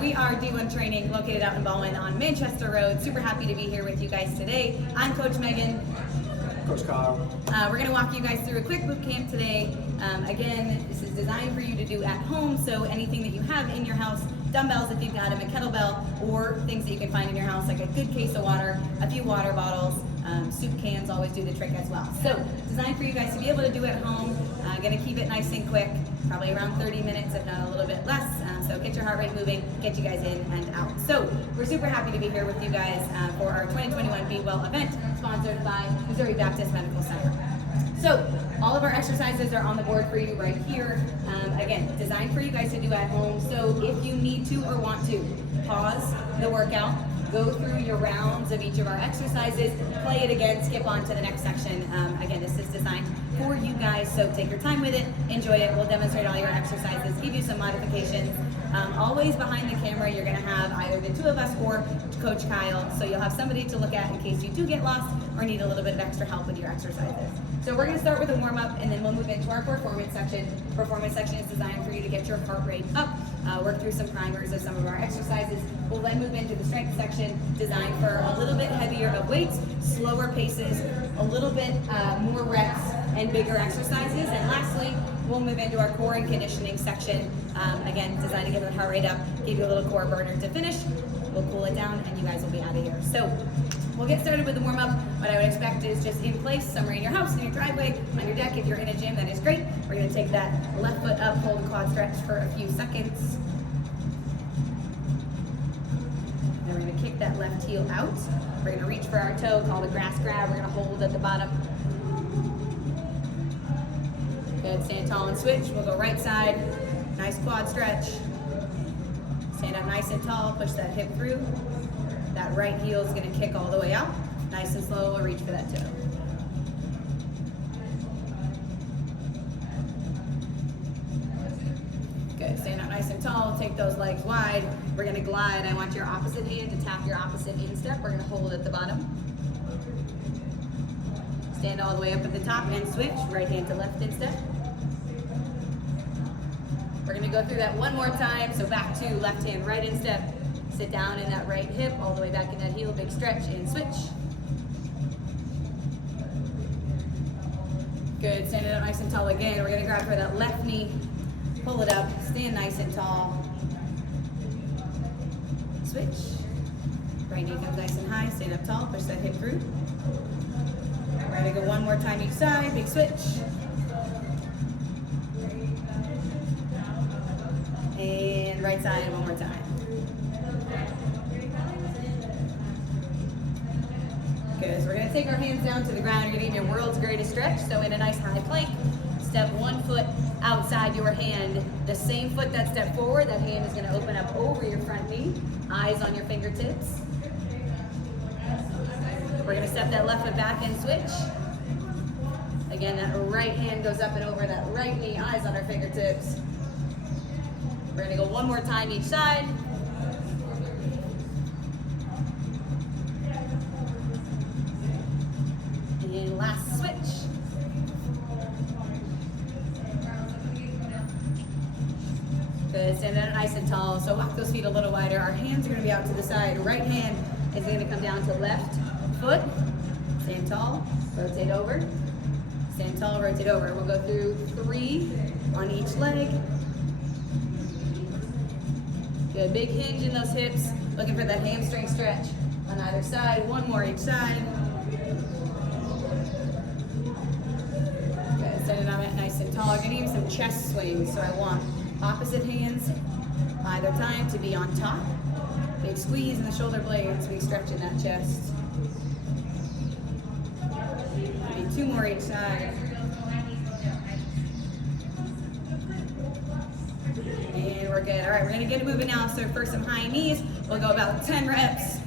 We are D1 Training located out in Ballwin on Manchester Road. Super happy to be here with you guys today. I'm Coach Megan. Coach Kyle. We're going to walk you guys through a quick boot camp today. Again, this is designed for you to do at home, so anything that you have in your house, dumbbells if you've got them, a kettlebell, or things that you can find in your house, like a good case of water, a few water bottles, soup cans always do the trick as well. So, designed for you guys to be able to do at home. Going to keep it nice and quick, probably around 30 minutes, if not a little bit less. So get your heart rate moving, get you guys in and out. So we're super happy to be here with you guys for our 2021 Be Well event, sponsored by Missouri Baptist Medical Center. So all of our exercises are on the board for you right here. Again, designed for you guys to do at home. So if you need to or want to, pause the workout, go through your rounds of each of our exercises, play it again, skip on to the next section. Again, this is designed for you guys, so take your time with it, enjoy it. We'll demonstrate all your exercises, give you some modifications. Always behind the camera, you're gonna have either the two of us or Coach Kyle, so you'll have somebody to look at in case you do get lost or need a little bit of extra help with your exercises. So we're gonna start with a warm up and then we'll move into our performance section. Performance section is designed for you to get your heart rate up, work through some primers of some of our exercises. We'll then move into the strength section, designed for a little bit heavier of weights, slower paces, a little bit more reps and bigger exercises. And lastly, we'll move into our core and conditioning section. Again, designed to get the heart rate up, give you a little core burner to finish. We'll cool it down and you guys will be out of here. So we'll get started with the warm up. What I would expect is just in place, somewhere in your house, in your driveway, on your deck. If you're in a gym, that is great. We're gonna take that left foot up, hold a quad stretch for a few seconds. Then we're gonna kick that left heel out. We're gonna reach for our toe, called a grass grab. We're gonna hold at the bottom. Good, stand tall and switch. We'll go right side, nice quad stretch. Stand up nice and tall, push that hip through. That right heel is gonna kick all the way out. Nice and slow, we'll reach for that toe. Good, stand up nice and tall, take those legs wide. We're gonna glide. I want your opposite hand to tap your opposite instep. We're gonna hold at the bottom. Stand all the way up at the top and switch, right hand to left instep. We're gonna go through that one more time. So back to left hand, right instep. Sit down in that right hip, all the way back in that heel, big stretch and switch. Good, stand it up nice and tall again. We're gonna grab for that left knee, pull it up, stand nice and tall. Switch. Right knee comes nice and high, stand up tall, push that hip through. We're gonna go one more time each side, big switch. And right side one more time. Good, so we're gonna take our hands down to the ground. You're gonna get your world's greatest stretch. So in a nice high plank, step one foot outside your hand. The same foot that stepped forward, that hand is gonna open up over your front knee. Eyes on your fingertips. We're gonna step that left foot back and switch. Again, that right hand goes up and over that right knee, eyes on our fingertips. We're gonna go one more time each side. And last switch. Good, stand up nice and tall. So walk those feet a little wider. Our hands are gonna be out to the side. Right hand is gonna come down to left foot. Stand tall, rotate over. Stand tall, rotate over. We'll go through 3 on each leg. Good, big hinge in those hips. Looking for that hamstring stretch on either side. One more each side. Good, set it up nice and tall. We're gonna give some chest swings. So I want opposite hands either time to be on top. Big squeeze in the shoulder blades, big stretch in that chest. Maybe 2 more each side. And we're good. All right, we're gonna get it moving now. So for some high knees, we'll go about 10 reps.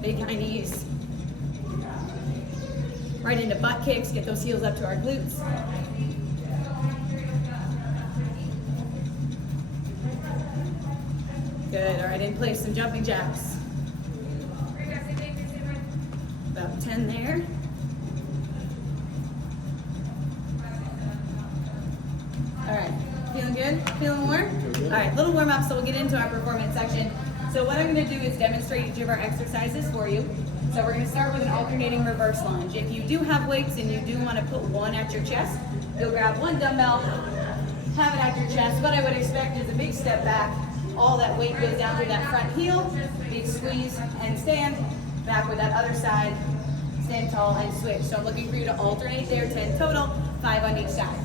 Big high knees. Right into butt kicks, get those heels up to our glutes. Good, all right, in place, some jumping jacks. About 10 there. All right, feeling good? Feeling more? right, little warm up, so we'll get into our performance section. So what I'm gonna do is demonstrate each of our exercises for you. So we're gonna start with an alternating reverse lunge. If you do have weights and you do wanna put one at your chest, you'll grab one dumbbell, have it at your chest. What I would expect is a big step back. All that weight goes down through that front heel, big squeeze and stand. Back with that other side, stand tall and switch. So I'm looking for you to alternate there, 10 total, 5 on each side.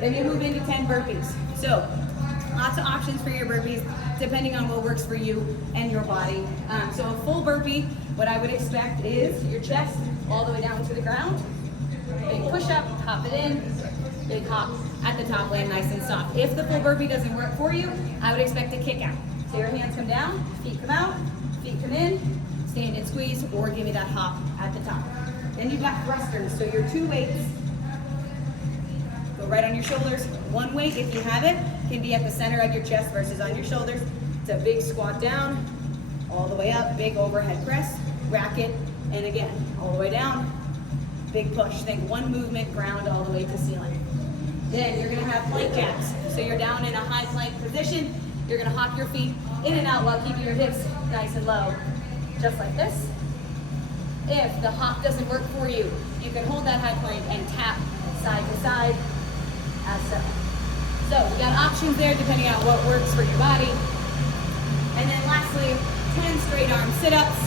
Then you move into 10 burpees. So lots of options for your burpees, depending on what works for you and your body. So a full burpee, what I would expect is your chest all the way down to the ground. Big push up, hop it in, big hop at the top, land nice and soft. If the full burpee doesn't work for you, I would expect a kick out. So your hands come down, feet come out, feet come in, stand and squeeze, or give me that hop at the top. Then you've got thrusters, so your 2 weights go right on your shoulders. 1 weight, if you have it, can be at the center of your chest versus on your shoulders. It's a big squat down, all the way up, big overhead press, rack it, and again, all the way down, big push. Think 1 movement, ground all the way to ceiling. Then you're gonna have plank jacks. So you're down in a high plank position. You're gonna hop your feet in and out while keeping your hips nice and low, just like this. If the hop doesn't work for you, you can hold that high plank and tap side to side, as so. So we got options there depending on what works for your body. And then lastly, 10 straight arm sit-ups.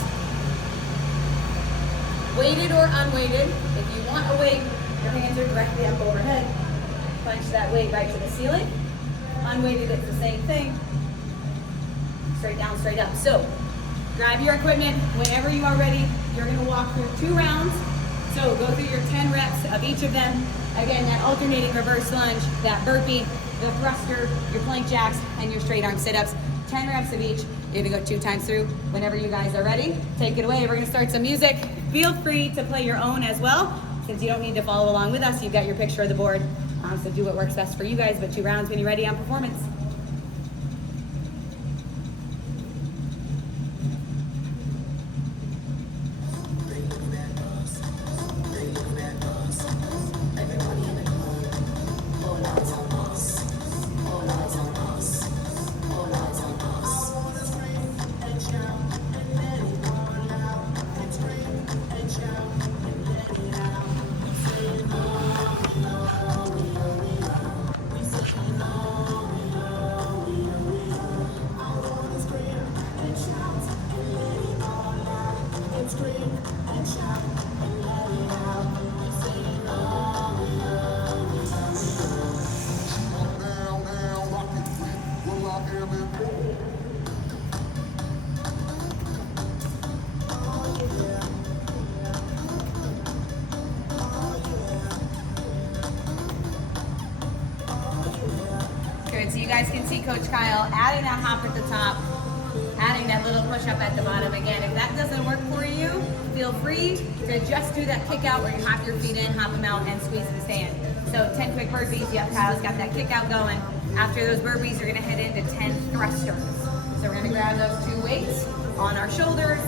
Weighted or unweighted. If you want a weight, your hands are directly up overhead. Punch that weight right to the ceiling. Unweighted, it's the same thing. Straight down, straight up. So grab your equipment whenever you are ready. You're gonna walk through 2 rounds. So go through your 10 reps of each of them. Again, that alternating reverse lunge, that burpee, the thruster, your plank jacks, and your straight arm sit-ups. 10 reps of each. You're gonna go 2 times through. Whenever you guys are ready, take it away. We're gonna start some music. Feel free to play your own as well. Since you don't need to follow along with us, you've got your picture of the board. So do what works best for you guys, but 2 rounds when you're ready on performance. Good, so you guys can see Coach Kyle adding that hop at the top, adding that little push up at the bottom. Again, if that doesn't work for you, feel free to just do that kick out where you hop your feet in, hop them out, and squeeze and stand. So 10 quick burpees. Yep, Kyle's got that kick out going. After those burpees, you're gonna head into 10 thrusters. So we're gonna grab those 2 weights on our shoulders,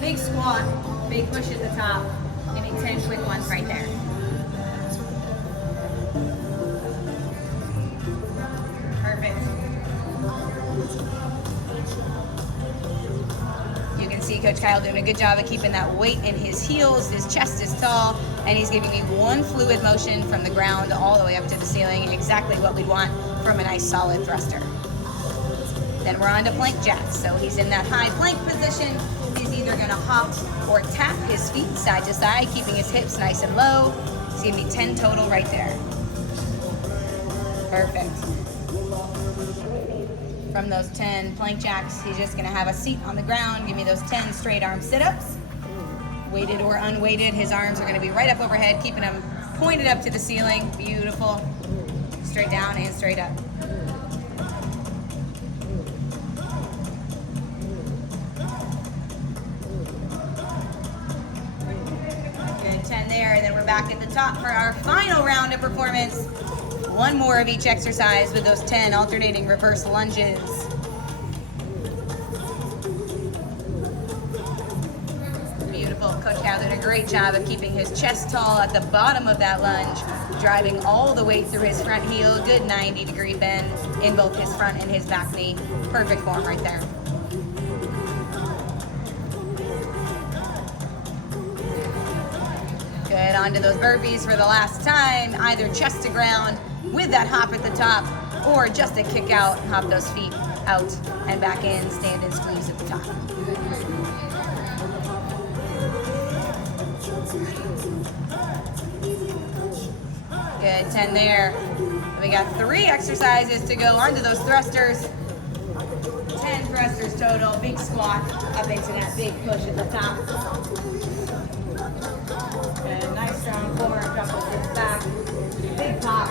big squat, big push at the top. Give me 10 quick ones right there. Perfect. You can see Coach Kyle doing a good job of keeping that weight in his heels. His chest is tall, and he's giving me 1 fluid motion from the ground all the way up to the ceiling, exactly what we'd want from a nice solid thruster. Then we're on to plank jacks. So he's in that high plank position. He's either gonna hop or tap his feet side to side, keeping his hips nice and low. It's gonna be 10 total right there. Perfect. From those 10 plank jacks, he's just gonna have a seat on the ground. Give me those 10 straight arm sit-ups. Weighted or unweighted, his arms are gonna be right up overhead, keeping them pointed up to the ceiling. Beautiful. Straight down and straight up. Good, 10 there, and then we're back at the top for our final round of performance. 1 more of each exercise with those 10 alternating reverse lunges. Beautiful. Coach Cal did a great job of keeping his chest tall at the bottom of that lunge, driving all the way through his front heel, good 90-degree bend in both his front and his back knee. Perfect form right there. Good, onto those burpees for the last time, either chest to ground with that hop at the top, or just a kick out, hop those feet out and back in, stand and squeeze at the top. Good, 10 there. We got 3 exercises to go onto those thrusters. 10 thrusters total, big squat up into that big push at the top. Good, nice strong core, drop those hips back, big pop.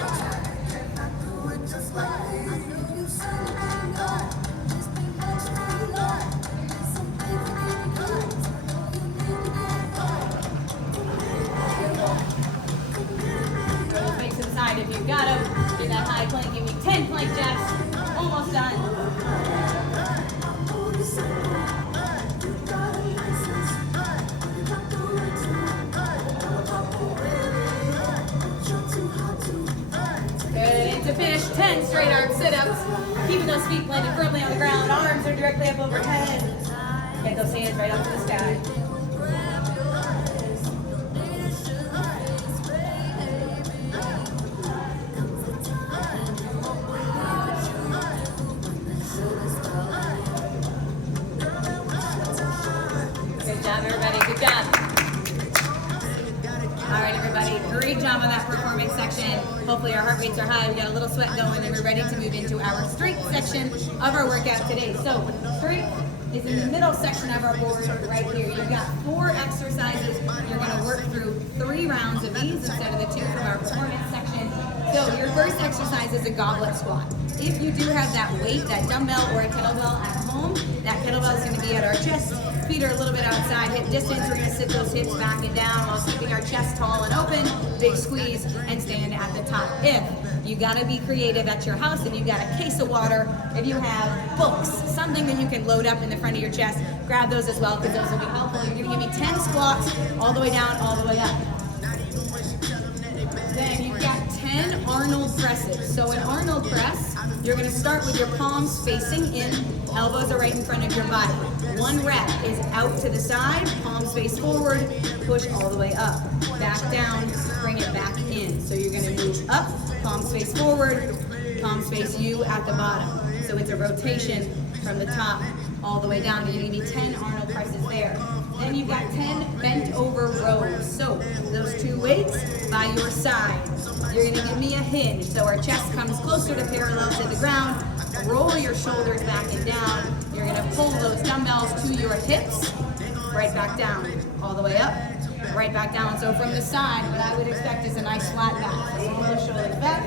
If you've got them, do that high plank. Give me 10 plank jacks. Almost done. Good, into finish. 10 straight arm sit-ups. Keeping those feet planted firmly on the ground. Arms are directly up overhead. Get those hands right up to the sky. Everybody, good job. All right, everybody, great job on that performance section. Hopefully our heart rates are high, we got a little sweat going, and we're ready to move into our strength section of our workout today. So strength is in the middle section of our board right here. You've got 4 exercises. You're going to work through 3 rounds of these instead of the 2 from our performance section. So your first exercise is a goblet squat. If you do have that weight, that dumbbell or a kettlebell at home, that kettlebell is going to be at our chest. Feet are a little bit outside hip distance. We're going to sit those hips back and down while keeping our chest tall and open. Big squeeze and stand at the top. If you got to be creative at your house and you've got a case of water, if you have books, something that you can load up in the front of your chest, grab those as well because those will be helpful. You're going to give me 10 squats all the way down, all the way up. Then you've got 10 Arnold presses. So an Arnold press, you're going to start with your palms facing in, elbows are right in front of your body. 1 rep is out to the side, palms face forward, push all the way up. Back down, bring it back in. So you're going to move up, palms face forward, palms face you at the bottom. So it's a rotation from the top all the way down. You're going to give me 10 Arnold presses there. Then you've got 10 bent over rows. So those 2 weights by your side. You're going to give me a hinge. So our chest comes closer to parallel to the ground. Roll your shoulders back and down. You're going to pull those dumbbells to your hips. Right back down. All the way up. Right back down. So from the side, what I would expect is a nice flat back. So roll those shoulders back.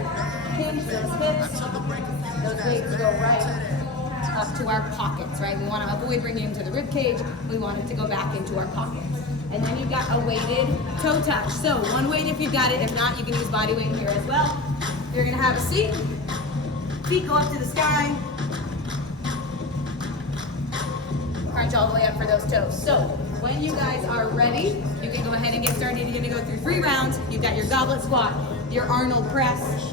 Hinge those hips. Those weights go right up to our pockets, right? We want to avoid bringing them to the rib cage. We want it to go back into our pockets. And then you've got a weighted toe touch. So 1 weight if you've got it. If not, you can use body weight here as well. You're going to have a seat. Feet go up to the sky. Crunch all the way up for those toes. So when you guys are ready, you can go ahead and get started. You're going to go through 3 rounds. You've got your goblet squat, your Arnold press,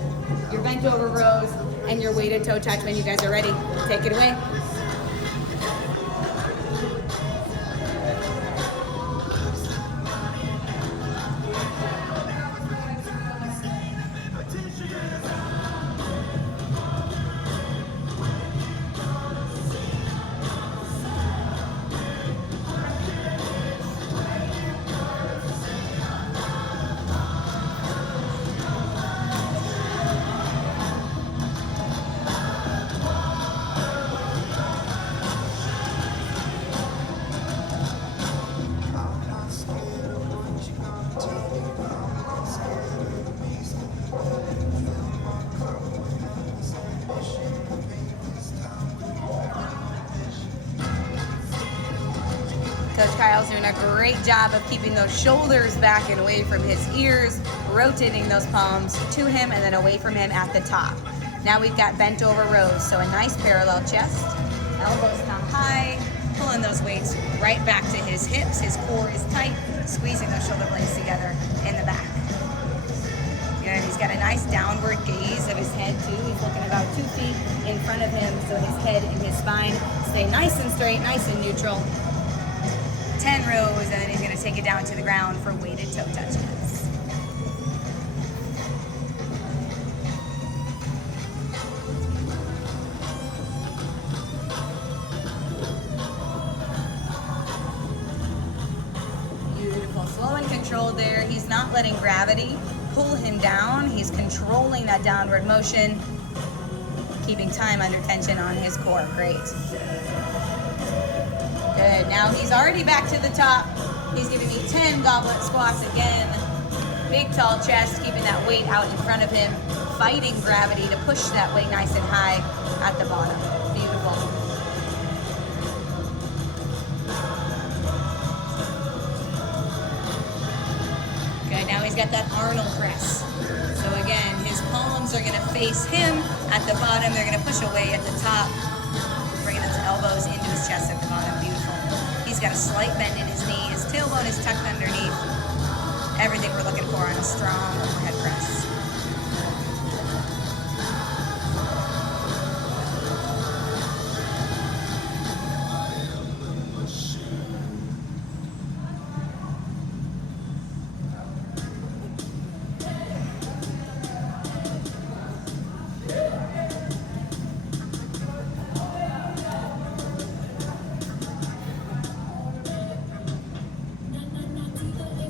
your bent over rows, and your weighted toe touch. When you guys are ready, take it away. Coach Kyle's doing a great job of keeping those shoulders back and away from his ears, rotating those palms to him and then away from him at the top. Now we've got bent over rows, so a nice parallel chest, elbows come high, pulling those weights right back to his hips. His core is tight, squeezing those shoulder blades together in the back. Good. He's got a nice downward gaze of his head too. He's looking about 2 feet in front of him, so his head and his spine stay nice and straight, nice and neutral. 10 rows, and then he's going to take it down to the ground for weighted toe touches. Beautiful. Slow and controlled there. He's not letting gravity pull him down. He's controlling that downward motion, keeping time under tension on his core. Great. Good. Now he's already back to the top. He's giving me 10 goblet squats again. Big tall chest, keeping that weight out in front of him, fighting gravity to push that weight nice and high at the bottom. Beautiful. Good. Now he's got that Arnold press. So again, his palms are going to face him at the bottom. They're going to push away at the top, bringing those elbows into his chest at the bottom. Beautiful. He's got a slight bend in his knee. His tailbone is tucked underneath. Everything we're looking for on a strong overhead press.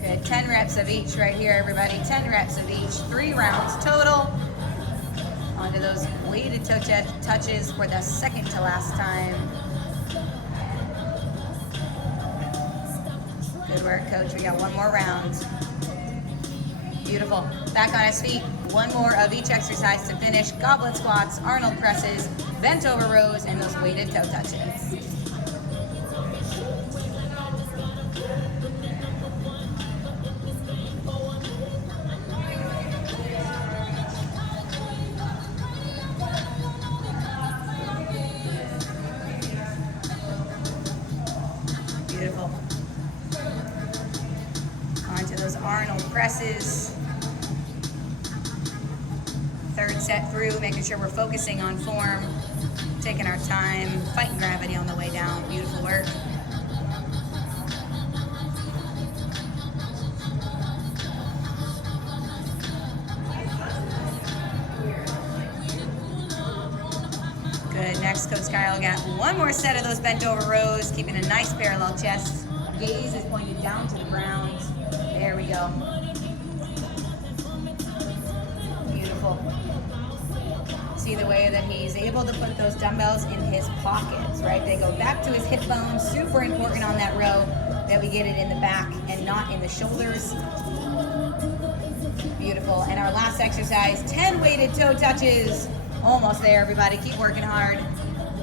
Good. 10 reps of each right here, everybody. 10 reps of each. 3 rounds total. Onto those weighted toe touches for the second to last time. Good work, coach. We got one more round. Beautiful. Back on his feet. One more of each exercise to finish. Goblet squats, Arnold presses, bent over rows, and those weighted toe touches. Beautiful. Onto those Arnold presses. Third set through, making sure we're focusing on form, taking our time, fighting gravity on the way down. Beautiful work. Good. Next, Coach Kyle got one more set of those bent over rows, keeping a nice parallel chest. Gaze is pointed down to the ground. There we go. Beautiful. See the way that he's able to put those dumbbells in his pockets, right? They go back to his hip bones. Super important on that row that we get it in the back and not in the shoulders. Beautiful. And our last exercise, 10 weighted toe touches. Almost there, everybody. Keep working hard.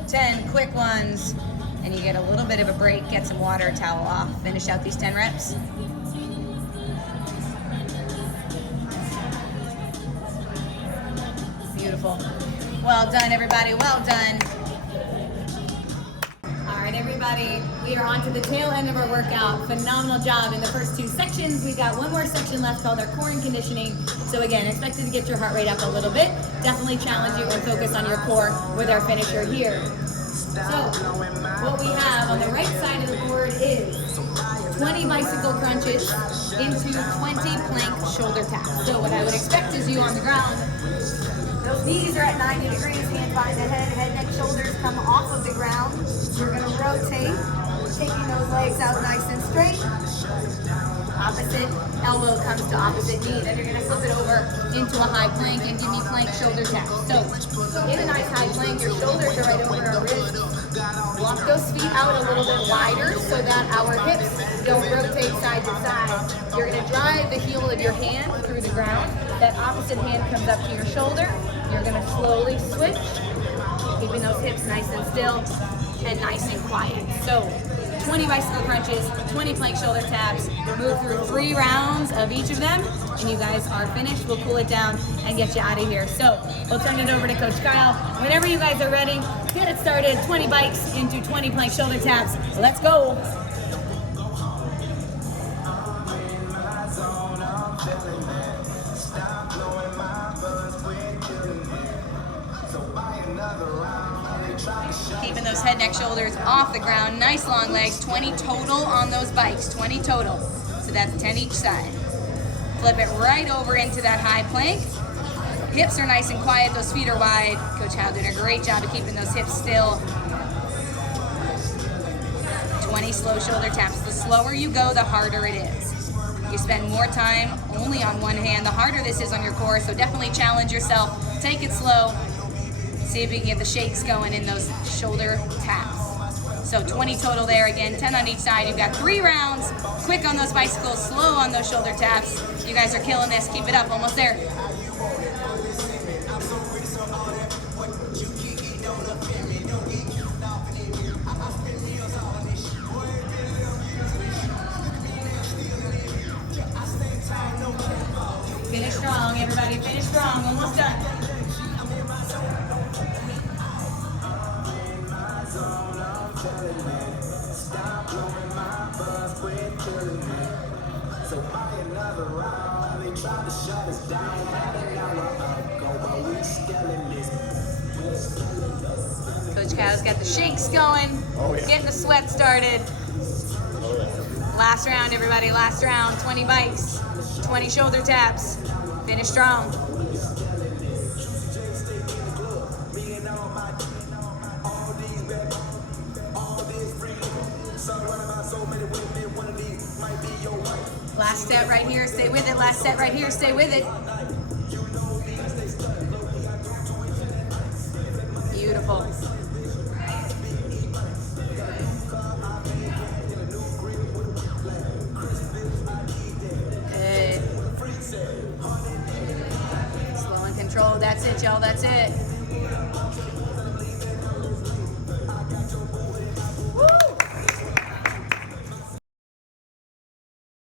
10 quick ones. And you get a little bit of a break. Get some water, towel off. Finish out these 10 reps. Beautiful. Well done, everybody. Well done. All right, everybody. We are on to the tail end of our workout. Phenomenal job in the first 2 sections. We've got one more section left called our core and conditioning. So again, expected to get your heart rate up a little bit. Definitely challenge you and focus on your core with our finisher here. So what we have on the right side of the board is 20 bicycle crunches into 20 plank shoulder taps. So what I would expect is you on the ground. Those knees are at 90 degrees, hands behind the head, neck, shoulders come off of the ground. You're going to rotate, taking those legs out nice and straight. Opposite elbow comes to opposite knee. Then you're going to flip it over into a high plank and give me plank shoulder taps. So in a nice high plank, your shoulders are right over our wrists. Walk those feet out a little bit wider so that our hips don't rotate side to side. You're going to drive the heel of your hand through the ground. That opposite hand comes up to your shoulder. You're going to slowly switch, keeping those hips nice and still and nice and quiet. So 20 bicycle crunches, 20 plank shoulder taps. Move through 3 rounds of each of them, and you guys are finished. We'll cool it down and get you out of here. So we'll turn it over to Coach Kyle. Whenever you guys are ready, get it started. 20 bikes into 20 plank shoulder taps. Let's go. Stop blowing Keeping those head, neck, shoulders off the ground. Nice long legs. 20 total on those bikes. 20 total. So that's 10 each side. Flip it right over into that high plank. Hips are nice and quiet. Those feet are wide. Coach Hal did a great job of keeping those hips still. 20 slow shoulder taps. The slower you go, the harder it is. You spend more time only on one hand, the harder this is on your core, so definitely challenge yourself. Take it slow. See if you can get the shakes going in those shoulder taps. So 20 total there again, 10 on each side. You've got 3 rounds. Quick on those bicycles, slow on those shoulder taps. You guys are killing this. Keep it up, almost there. Finish strong, everybody. Finish strong. Almost done. Coach Cal's got the shakes going. Oh, yeah. Getting the sweat started. Oh, yeah. Last round, everybody. Last round. 20 bikes. 20 shoulder taps. Finish strong. Last step right here, stay with it. Last step right here, stay with it. Beautiful. Good. Slow and controlled. That's it, y'all. That's it.